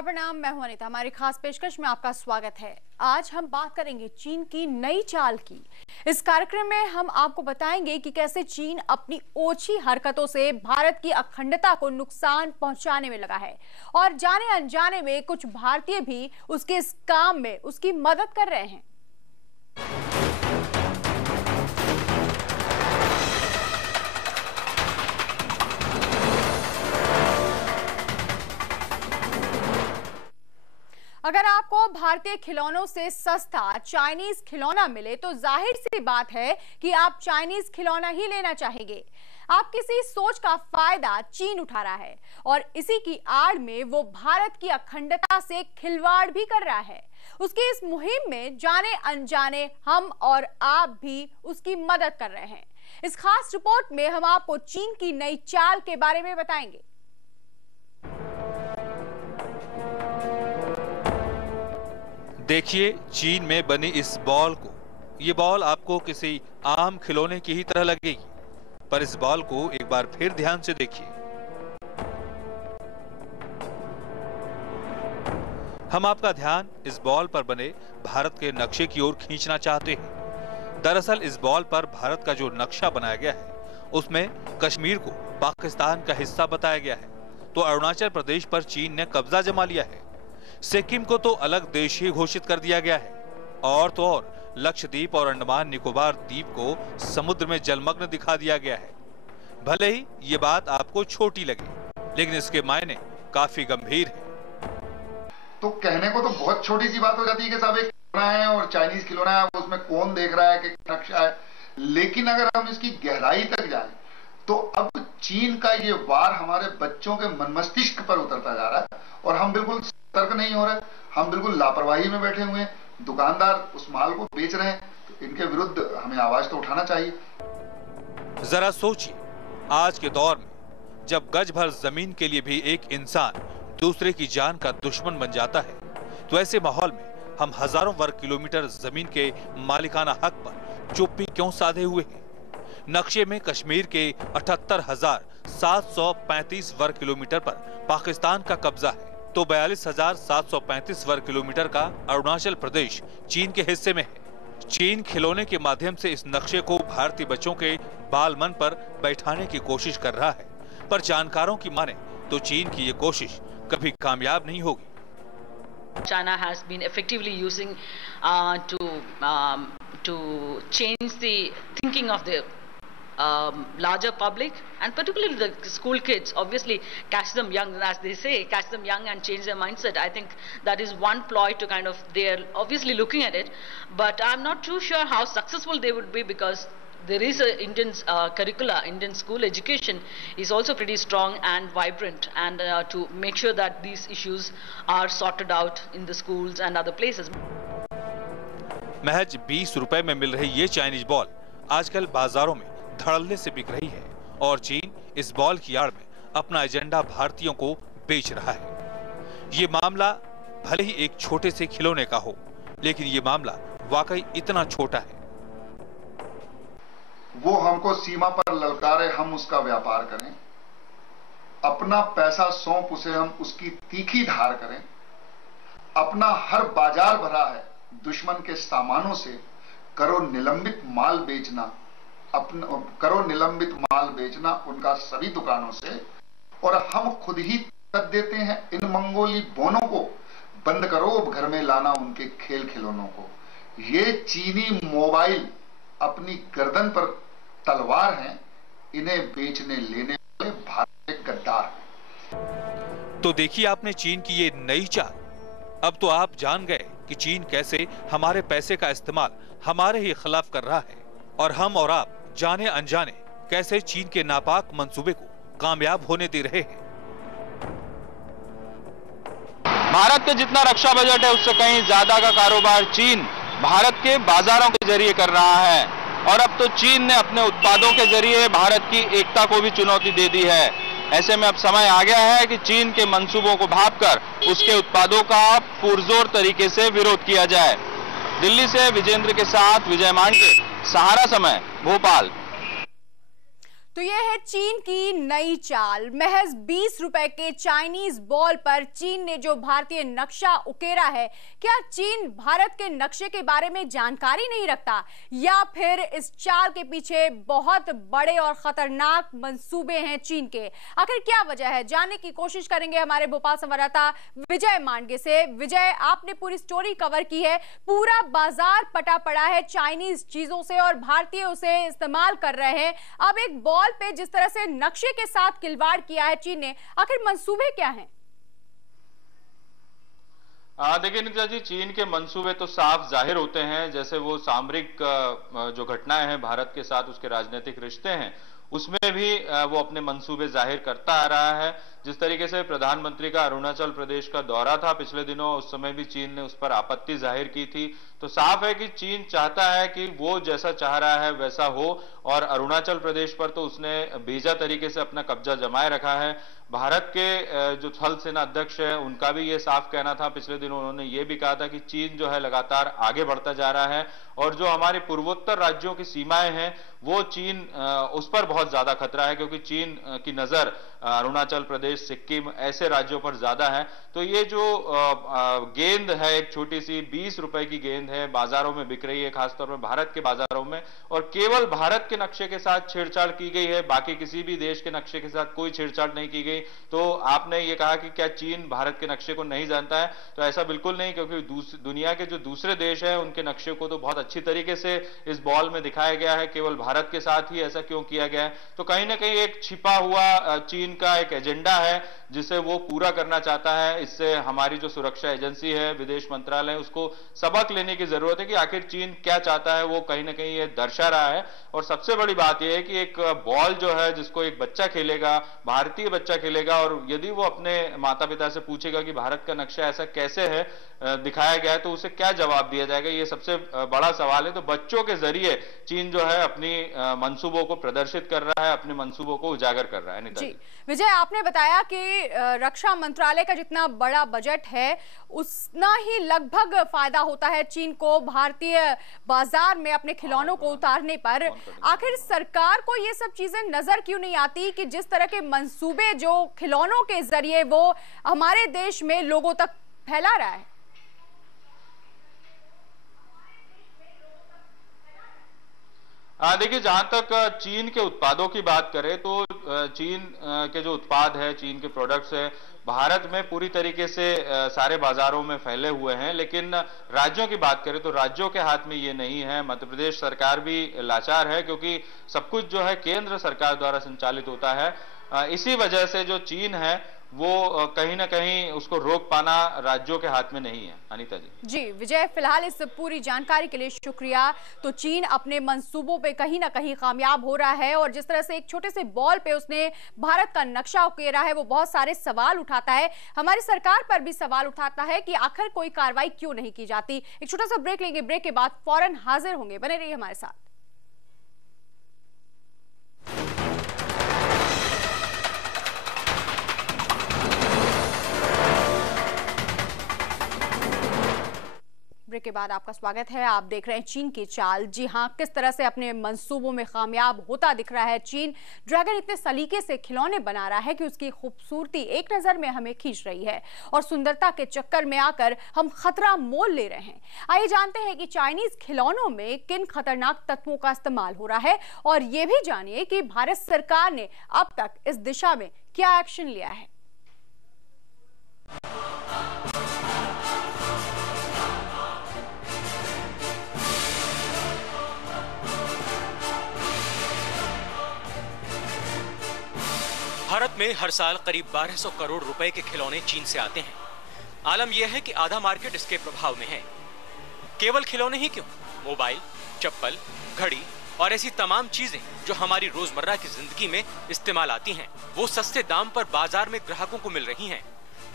नमस्कार, प्रणाम। मैं हूं अनीता। हमारी खास पेशकश में आपका स्वागत है। आज हम बात करेंगे चीन की नई चाल की। इस कार्यक्रम में हम आपको बताएंगे कि कैसे चीन अपनी ओछी हरकतों से भारत की अखंडता को नुकसान पहुंचाने में लगा है और जाने अनजाने में कुछ भारतीय भी उसके इस काम में उसकी मदद कर रहे हैं। अगर आपको भारतीय खिलौनों से सस्ता चाइनीज खिलौना मिले तो जाहिर सी बात है कि आप चाइनीज खिलौना ही लेना चाहेंगे। आपकी इसी सोच का फायदा चीन उठा रहा है और इसी की आड़ में वो भारत की अखंडता से खिलवाड़ भी कर रहा है। उसकी इस मुहिम में जाने अनजाने हम और आप भी उसकी मदद कर रहे हैं। इस खास रिपोर्ट में हम आपको चीन की नई चाल के बारे में बताएंगे। देखिए चीन में बनी इस बॉल को। ये बॉल आपको किसी आम खिलौने की ही तरह लगेगी, पर इस बॉल को एक बार फिर ध्यान से देखिए। हम आपका ध्यान इस बॉल पर बने भारत के नक्शे की ओर खींचना चाहते हैं। दरअसल इस बॉल पर भारत का जो नक्शा बनाया गया है उसमें कश्मीर को पाकिस्तान का हिस्सा बताया गया है, तो अरुणाचल प्रदेश पर चीन ने कब्जा जमा लिया है। सिक्किम को तो अलग देश ही घोषित कर दिया गया है और तो और लक्षद्वीप और अंडमान निकोबार द्वीप को समुद्र में जलमग्न दिखा दिया गया है। भले ही ये बात आपको छोटी लगे, लेकिन इसके मायने काफी गंभीर है। तो कहने को तो बहुत छोटी सी बात हो जाती है कि साहब एक खिलौना है और चाइनीज खिलौना है, उसमें कौन देख रहा है कि नक्शा है। लेकिन अगर हम इसकी गहराई तक जाएं तो अब चीन का ये वार हमारे बच्चों के मन मस्तिष्क पर उतरता जा रहा है और हम बिल्कुल सतर्क नहीं हो रहे। हम बिल्कुल लापरवाही में बैठे हुए हैं। दुकानदार उस माल को बेच रहे हैं, तो इनके विरुद्ध हमें आवाज तो उठाना चाहिए। जरा सोचिए, आज के दौर में जब गज भर जमीन के लिए भी एक इंसान दूसरे की जान का दुश्मन बन जाता है, तो ऐसे माहौल में हम हजारों वर्ग किलोमीटर जमीन के मालिकाना हक पर चुप्पी क्यों साधे हुए हैं? नक्शे में कश्मीर के 78,735 वर्ग किलोमीटर पर पाकिस्तान का कब्जा है, तो 42,735 वर्ग किलोमीटर का अरुणाचल प्रदेश चीन के हिस्से में है। चीन खिलौने के माध्यम से इस नक्शे को भारतीय बच्चों के बाल मन पर बैठाने की कोशिश कर रहा है, पर जानकारों की माने तो चीन की ये कोशिश कभी कामयाब नहीं होगी। China has been effectively using to change the thinking of the larger public, and particularly the school kids. Obviously catch them young, as they say, catch them young and change their mindset. I think that is one ploy to kind of, they're obviously looking at it, but I'm not too sure how successful they would be, because there is a Indian curricula, Indian school education is also pretty strong and vibrant, and to make sure that these issues are sorted out in the schools and other places. महज 20 रुपए में मिल रही ये Chinese ball आजकल बाजारों में धड़ल्ले से बिक रही है और चीन इस बॉल की आड़ में अपना एजेंडा भारतीयों को बेच रहा है। ये मामला भले ही एक छोटे से खिलौने का हो, लेकिन ये मामला वाकई इतना छोटा है। वो हमको सीमा पर ललकारे, हम उसका व्यापार करें, अपना पैसा सौंप उसे हम उसकी तीखी धार करें। अपना हर बाजार भरा है दुश्मन के सामानों से, करो निलंबित माल बेचना, करो निलंबित माल बेचना उनका सभी दुकानों से, और हम खुद ही कर देते हैं इन मंगोली बोनों को। बंद करो अब घर में लाना उनके खेल खिलौनों को। ये चीनी मोबाइल अपनी गर्दन पर तलवार हैं, इन्हें बेचने लेने वाले भारत के गद्दार हैं। तो देखिए आपने चीन की ये नई चाल। अब तो आप जान गए कि चीन कैसे हमारे पैसे का इस्तेमाल हमारे ही खिलाफ कर रहा है और हम और आप जाने अनजाने कैसे चीन के नापाक मंसूबे को कामयाब होने दे रहे हैं। भारत के जितना रक्षा बजट है उससे कहीं ज्यादा का कारोबार चीन भारत के बाजारों के जरिए कर रहा है, और अब तो चीन ने अपने उत्पादों के जरिए भारत की एकता को भी चुनौती दे दी है। ऐसे में अब समय आ गया है कि चीन के मंसूबों को भांपकर उसके उत्पादों का पुरजोर तरीके से विरोध किया जाए। दिल्ली से विजेंद्र के साथ विजय मांडे, सहारा समय, भोपाल। तो ये है चीन की नई चाल। महज 20 रुपए के चाइनीज बॉल पर चीन ने जो भारतीय नक्शा उकेरा है, क्या चीन भारत के नक्शे के बारे में जानकारी नहीं रखता, या फिर इस चाल के पीछे बहुत बड़े और खतरनाक मंसूबे हैं चीन के? आखिर क्या वजह है, जानने की कोशिश करेंगे हमारे भोपाल संवाददाता विजय मांडगे से। विजय, आपने पूरी स्टोरी कवर की है, पूरा बाजार पटा पड़ा है चाइनीज चीजों से और भारतीय उसे इस्तेमाल कर रहे हैं। अब एक बॉल पे जिस तरह से नक्शे के साथ खिलवाड़ किया है चीन ने, आखिर मंसूबे क्या हैं? देखिए निकिता जी, चीन के मंसूबे तो साफ जाहिर होते हैं। जैसे वो सामरिक जो घटनाएं हैं भारत के साथ, उसके राजनीतिक रिश्ते हैं, उसमें भी वो अपने मंसूबे जाहिर करता आ रहा है। जिस तरीके से प्रधानमंत्री का अरुणाचल प्रदेश का दौरा था पिछले दिनों, उस समय भी चीन ने उस पर आपत्ति जाहिर की थी। तो साफ है कि चीन चाहता है कि वो जैसा चाह रहा है वैसा हो, और अरुणाचल प्रदेश पर तो उसने बेजा तरीके से अपना कब्जा जमाए रखा है। भारत के जो थल सेना अध्यक्ष है, उनका भी ये साफ कहना था पिछले दिनों, उन्होंने ये भी कहा था कि चीन जो है लगातार आगे बढ़ता जा रहा है, और जो हमारे पूर्वोत्तर राज्यों की सीमाएं हैं वो चीन उस पर बहुत ज्यादा खतरा है, क्योंकि चीन की नजर अरुणाचल प्रदेश, सिक्किम ऐसे राज्यों पर ज्यादा है। तो ये जो गेंद है, एक छोटी सी 20 रुपए की गेंद है, बाजारों में बिक रही है, खासतौर पर भारत के बाजारों में, और केवल भारत के नक्शे के साथ छेड़छाड़ की गई है, बाकी किसी भी देश के नक्शे के साथ कोई छेड़छाड़ नहीं की गई। तो आपने ये कहा कि क्या चीन भारत के नक्शे को नहीं जानता है, तो ऐसा बिल्कुल नहीं, क्योंकि दुनिया के जो दूसरे देश हैं उनके नक्शे को तो बहुत अच्छी तरीके से इस बॉल में दिखाया गया है। केवल भारत के साथ ही ऐसा क्यों किया गया है? तो कहीं ना कहीं एक छिपा हुआ चीन का एक एजेंडा है जिसे वो पूरा करना चाहता है। इससे हमारी जो सुरक्षा एजेंसी है, विदेश मंत्रालय, उसको सबक लेने की जरूरत है कि आखिर चीन क्या चाहता है, वो कहीं ना कहीं ये दर्शा रहा है। और सबसे बड़ी बात यह है कि एक बॉल जो है जिसको एक बच्चा खेलेगा, भारतीय बच्चा खेलेगा, और यदि वो अपने माता पिता से पूछेगा कि भारत का नक्शा ऐसा कैसे है दिखाया गया है, तो उसे क्या जवाब दिया जाएगा, ये सबसे बड़ा सवाल है। तो बच्चों के जरिए चीन जो है अपनी मंसूबों को प्रदर्शित कर रहा है, अपने मंसूबों को उजागर कर रहा है। जी विजय, आपने बताया कि रक्षा मंत्रालय का जितना बड़ा बजट है उतना ही लगभग फायदा होता है चीन को भारतीय बाजार में अपने खिलौनों को उतारने पर। आखिर सरकार को ये सब चीजें नजर क्यों नहीं आती कि जिस तरह के मंसूबे जो खिलौनों के जरिए वो हमारे देश में लोगों तक फैला रहा है? देखिए, जहां तक चीन के उत्पादों की बात करें तो चीन के जो उत्पाद है, चीन के प्रोडक्ट्स है, भारत में पूरी तरीके से सारे बाजारों में फैले हुए हैं। लेकिन राज्यों की बात करें तो राज्यों के हाथ में ये नहीं है। मध्य प्रदेश सरकार भी लाचार है, क्योंकि सब कुछ जो है केंद्र सरकार द्वारा संचालित होता है। इसी वजह से जो चीन है वो कहीं ना कहीं उसको रोक पाना राज्यों के हाथ में नहीं है। अनीता जी विजय, फिलहाल इस पूरी जानकारी के लिए शुक्रिया। तो चीन अपने मंसूबों पे कहीं ना कहीं कामयाब हो रहा है, और जिस तरह से एक छोटे से बॉल पे उसने भारत का नक्शा उकेरा है, वो बहुत सारे सवाल उठाता है, हमारी सरकार पर भी सवाल उठाता है कि आखिर कोई कार्रवाई क्यों नहीं की जाती। एक छोटा सा ब्रेक लेंगे, ब्रेक के बाद फौरन हाजिर होंगे, बने रहिए हमारे साथ। ब्रेक के बाद आपका स्वागत है। आप देख रहे हैं चीन की चाल। जी हां, किस तरह से अपने मंसूबों में कामयाब होता दिख रहा है चीन। ड्रैगन इतने सलीके से खिलौने बना रहा है कि उसकी खूबसूरती एक नजर में हमें खींच रही है, और सुंदरता के चक्कर में आकर हम खतरा मोल ले रहे हैं। आइए जानते हैं कि चाइनीज खिलौनों में किन खतरनाक तत्वों का इस्तेमाल हो रहा है, और ये भी जानिए कि भारत सरकार ने अब तक इस दिशा में क्या एक्शन लिया है। भारत में हर साल करीब 1200 करोड़ रुपए के खिलौने चीन से आते हैं। आलम यह है कि आधा मार्केट इसके प्रभाव में है। केवल खिलौने ही क्यों, मोबाइल, चप्पल, घड़ी और ऐसी तमाम चीजें जो हमारी रोजमर्रा की जिंदगी में इस्तेमाल आती हैं, वो सस्ते दाम पर बाजार में ग्राहकों को मिल रही हैं।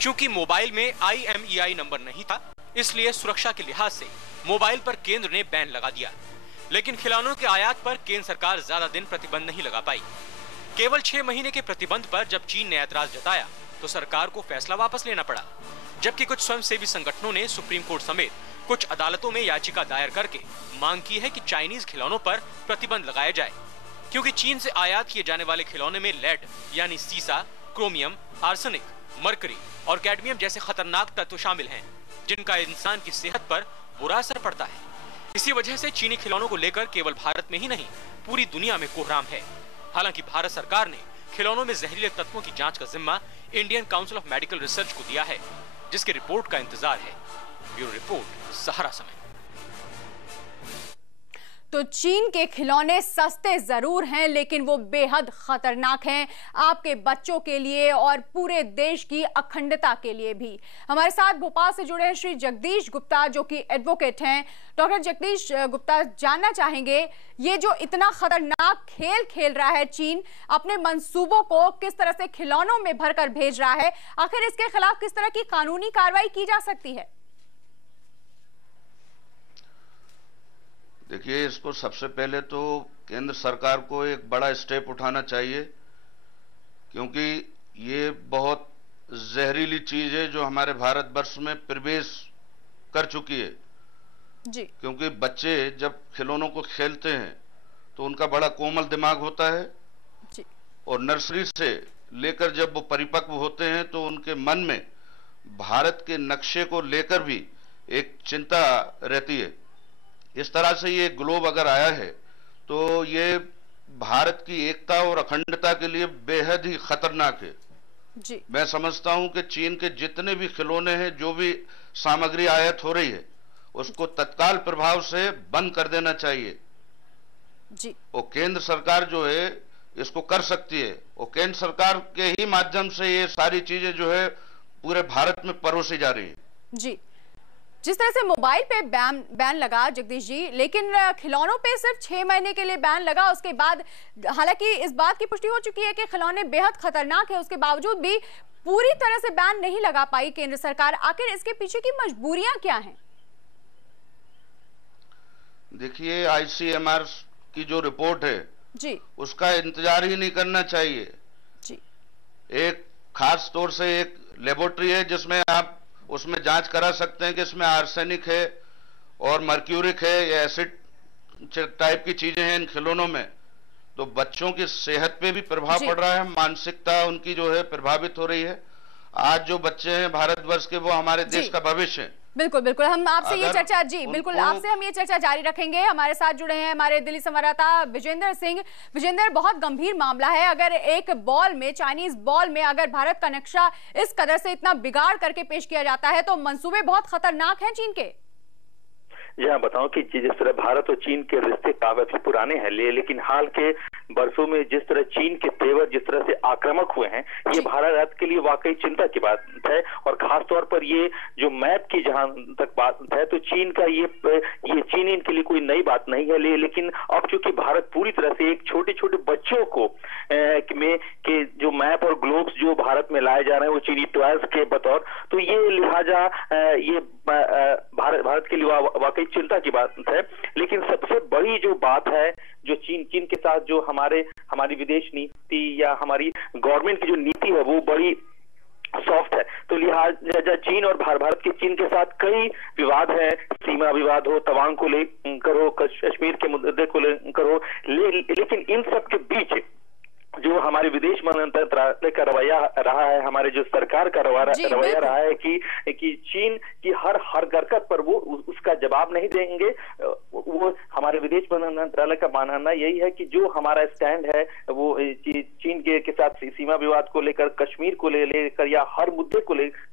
क्योंकि मोबाइल में IMEI नंबर नहीं था, इसलिए सुरक्षा के लिहाज से मोबाइल पर केंद्र ने बैन लगा दिया। लेकिन खिलौनों के आयात पर केंद्र सरकार ज्यादा दिन प्रतिबंध नहीं लगा पाई। केवल 6 महीने के प्रतिबंध पर जब चीन ने ऐतराज जताया तो सरकार को फैसला वापस लेना पड़ा, जबकि कुछ स्वयंसेवी संगठनों ने सुप्रीम कोर्ट समेत कुछ अदालतों में याचिका दायर करके मांग की है कि चाइनीज खिलौनों पर प्रतिबंध लगाया जाए। क्योंकि चीन से आयात किए जाने वाले खिलौने में लेड यानी सीसा, क्रोमियम, आर्सेनिक, मरकरी और कैडमियम जैसे खतरनाक तत्व शामिल हैं, जिनका इंसान की सेहत पर बुरा असर पड़ता है। इसी वजह से चीनी खिलौनों को लेकर केवल भारत में ही नहीं, पूरी दुनिया में कोहराम है। हालांकि भारत सरकार ने खिलौनों में जहरीले तत्वों की जांच का जिम्मा Indian council of medical research को दिया है, जिसकी रिपोर्ट का इंतजार है। ब्यूरो रिपोर्ट, सहारा समय। तो चीन के खिलौने सस्ते जरूर हैं, लेकिन वो बेहद खतरनाक हैं आपके बच्चों के लिए और पूरे देश की अखंडता के लिए भी। हमारे साथ भोपाल से जुड़े हैं श्री जगदीश गुप्ता, जो कि एडवोकेट हैं। डॉक्टर जगदीश गुप्ता, जानना चाहेंगे ये जो इतना खतरनाक खेल खेल रहा है चीन, अपने मंसूबों को किस तरह से खिलौनों में भरकर भेज रहा है, आखिर इसके खिलाफ किस तरह की कानूनी कार्रवाई की जा सकती है? देखिए, इसको सबसे पहले तो केंद्र सरकार को एक बड़ा स्टेप उठाना चाहिए, क्योंकि ये बहुत जहरीली चीज है जो हमारे भारतवर्ष में प्रवेश कर चुकी है जी। क्योंकि बच्चे जब खिलौनों को खेलते हैं तो उनका बड़ा कोमल दिमाग होता है जी। और नर्सरी से लेकर जब वो परिपक्व होते हैं तो उनके मन में भारत के नक्शे को लेकर भी एक चिंता रहती है। इस तरह से ये ग्लोब अगर आया है तो ये भारत की एकता और अखंडता के लिए बेहद ही खतरनाक है जी। मैं समझता हूं कि चीन के जितने भी खिलौने हैं, जो भी सामग्री आयात हो रही है, उसको तत्काल प्रभाव से बंद कर देना चाहिए जी। और केंद्र सरकार जो है इसको कर सकती है और केंद्र सरकार के ही माध्यम से ये सारी चीजें जो है पूरे भारत में परोसी जा रही है जी। जिस तरह से मोबाइल पे बैन लगा जगदीश जी, लेकिन खिलौनों पे सिर्फ 6 महीने के लिए बैन लगा। उसके बाद हालांकि इस बात की पुष्टि हो चुकी है कि खिलौने बेहद खतरनाक है, उसके बावजूद भी पूरी तरह से बैन नहीं लगा पाई केंद्र सरकार। आखिर इसके पीछे की मजबूरियां क्या हैं? देखिए, ICMR की जो रिपोर्ट है जी, उसका इंतजार ही नहीं करना चाहिए जी। एक खास तौर से एक लेबोरेटरी है जिसमें आप उसमें जांच करा सकते हैं कि इसमें आर्सेनिक है और मर्क्यूरिक है या एसिड टाइप की चीजें हैं इन खिलौनों में, तो बच्चों की सेहत पे भी प्रभाव पड़ रहा है, मानसिकता उनकी जो है प्रभावित हो रही है। आज जो बच्चे हैं भारतवर्ष के, वो हमारे देश का भविष्य है। बिल्कुल बिल्कुल, हम आपसे ये चर्चा जी बिल्कुल आपसे हम ये चर्चा जारी रखेंगे। हमारे साथ जुड़े हैं हमारे दिल्ली संवाददाता विजेंद्र सिंह। विजेंद्र, बहुत गंभीर मामला है। अगर एक बॉल में, चाइनीज बॉल में अगर भारत का नक्शा इस कदर से इतना बिगाड़ करके पेश किया जाता है तो मंसूबे बहुत खतरनाक हैं चीन के। जी हाँ, बताऊं कि जिस तरह भारत और चीन के रिश्ते काफी पुराने हैं, लेकिन हाल के वर्षों में जिस तरह चीन के तेवर जिस तरह से आक्रामक हुए हैं, ये भारत के लिए वाकई चिंता की बात है। और खास तौर पर ये जो मैप की जहां तक बात है तो चीन का ये चीन इनके लिए कोई नई बात नहीं है, लेकिन अब चूंकि भारत पूरी तरह से एक छोटे छोटे बच्चों को के जो मैप और ग्लोब्स जो भारत में लाए जा रहे हैं वो चीनी टॉयज के बतौर, तो ये लिहाजा ये भारत के लिए वाकई चिंता की बात है। लेकिन सबसे बड़ी जो बात है, जो चीन के साथ जो हमारी विदेश नीति या हमारी गवर्नमेंट की जो नीति है वो बड़ी सॉफ्ट है। तो लिहाजा चीन और भारत के चीन के साथ कई विवाद है, सीमा विवाद हो, तवांग को लेकर हो, कश्मीर के मुद्दे को लेकर हो, लेकिन इन सब के बीच जो हमारे विदेश मंत्रालय का रवैया रहा है, हमारे जो सरकार का रवैया रहा है कि चीन की हर हरकत पर वो उसका जवाब नहीं देंगे। वो हमारे विदेश मंत्रालय का मानना यही है कि जो हमारा स्टैंड है वो चीन के साथ सीमा विवाद को लेकर, कश्मीर को लेकर या हर मुद्दे को लेकर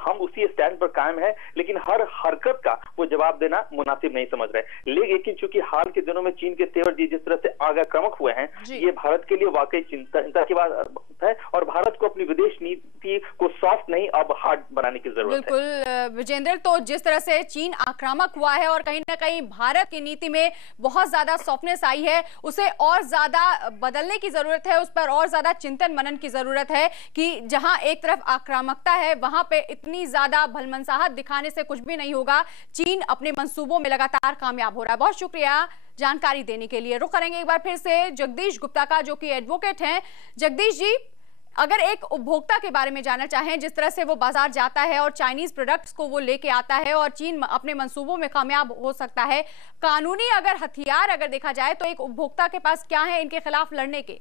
हम उसी स्टैंड पर कायम है, लेकिन हर हरकत का वो जवाब देना मुनासिब नहीं समझ रहे। लेकिन चूंकि हाल के दिनों में चीन के तेवर जिस तरह से आक्रामक हुए हैं, ये भारत के लिए वाकई चिंता की बात है और भारत को अपनी विदेश नीति को सॉफ्ट नहीं अब हार्ड बनाने की जरूरत है। बिल्कुल विजेंद्र, तो जिस तरह से चीन आक्रामक हुआ है और कहीं ना कहीं भारत की नीति में बहुत ज्यादा सॉफ्टनेस आई है, उसे और ज्यादा बदलने की जरूरत है, उस पर और ज्यादा चिंतन मनन की जरूरत है कि जहां एक तरफ आक्रामकता है वहां पे इतनी ज्यादा भलमनसाहट दिखाने से कुछ भी नहीं होगा। चीन अपने मंसूबों में लगातार कामयाब हो रहा है। बहुत शुक्रिया जानकारी देने के लिए। रुख करेंगे एक बार फिर से जगदीश गुप्ता का, जो कि एडवोकेट हैं। जगदीश जी, अगर एक उपभोक्ता के बारे में जानना चाहें, जिस तरह से वो बाजार जाता है और चाइनीज प्रोडक्ट्स को वो लेके आता है और चीन अपने मंसूबों में कामयाब हो सकता है, कानूनी अगर हथियार अगर देखा जाए तो एक उपभोक्ता के पास क्या है इनके खिलाफ लड़ने के?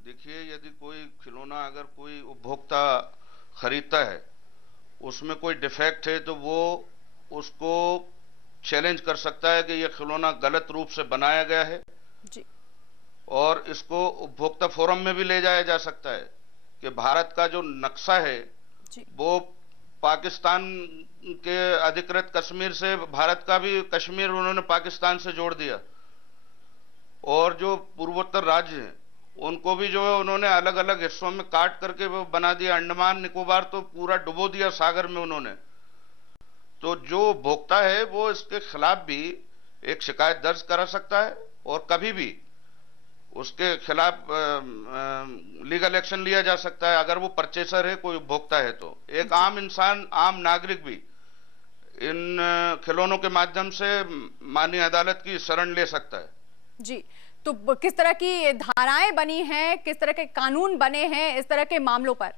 देखिए, यदि कोई खिलौना अगर कोई उपभोक्ता खरीदता है, उसमें कोई डिफेक्ट है, तो वो उसको चैलेंज कर सकता है कि यह खिलौना गलत रूप से बनाया गया है जी। और इसको उपभोक्ता फोरम में भी ले जाया जा सकता है कि भारत का जो नक्शा है वो पाकिस्तान के अधिकृत कश्मीर से भारत का भी कश्मीर उन्होंने पाकिस्तान से जोड़ दिया, और जो पूर्वोत्तर राज्य हैं उनको भी जो है उन्होंने अलग अलग हिस्सों में काट करके वो बना दिया। अंडमान निकोबार तो पूरा डुबो दिया सागर में उन्होंने। तो जो उपभोक्ता है वो इसके खिलाफ भी एक शिकायत दर्ज करा सकता है और कभी भी उसके खिलाफ लीगल एक्शन लिया जा सकता है अगर वो परचेसर है, कोई उपभोक्ता है। तो एक आम इंसान, आम नागरिक भी इन खिलौनों के माध्यम से माननीय अदालत की शरण ले सकता है जी। तो किस तरह की धाराएं बनी हैं, किस तरह के कानून बने हैं इस तरह के मामलों पर?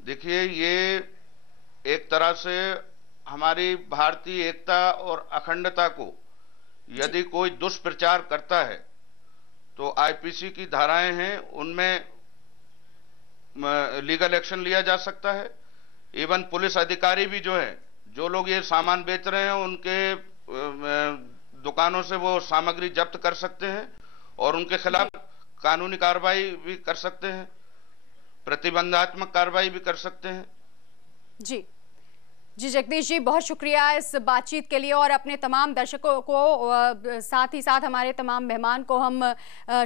देखिए, ये एक तरह से हमारी भारतीय एकता और अखंडता को यदि कोई दुष्प्रचार करता है तो आईपीसी की धाराएं हैं, उनमें लीगल एक्शन लिया जा सकता है। इवन पुलिस अधिकारी भी जो है, जो लोग ये सामान बेच रहे हैं उनके दुकानों से वो सामग्री जब्त कर सकते हैं और उनके खिलाफ कानूनी कार्रवाई भी कर सकते हैं, प्रतिबंधात्मक कार्रवाई भी कर सकते हैं। जी जी जगदीश जी, बहुत शुक्रिया इस बातचीत के लिए, और अपने तमाम दर्शकों को साथ ही साथ हमारे तमाम मेहमान को हम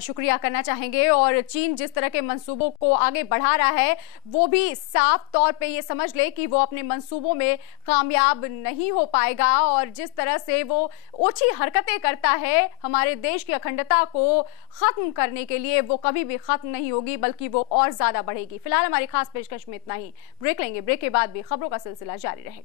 शुक्रिया करना चाहेंगे। और चीन जिस तरह के मंसूबों को आगे बढ़ा रहा है वो भी साफ तौर पे ये समझ ले कि वो अपने मंसूबों में कामयाब नहीं हो पाएगा, और जिस तरह से वो ओछी हरकतें करता है हमारे देश की अखंडता को खत्म करने के लिए, वो कभी भी खत्म नहीं होगी बल्कि वो और ज्यादा बढ़ेगी। फिलहाल हमारी खास पेशकश में इतना ही। ब्रेक लेंगे, ब्रेक के बाद भी खबरों का सिलसिला जारी रहेगा।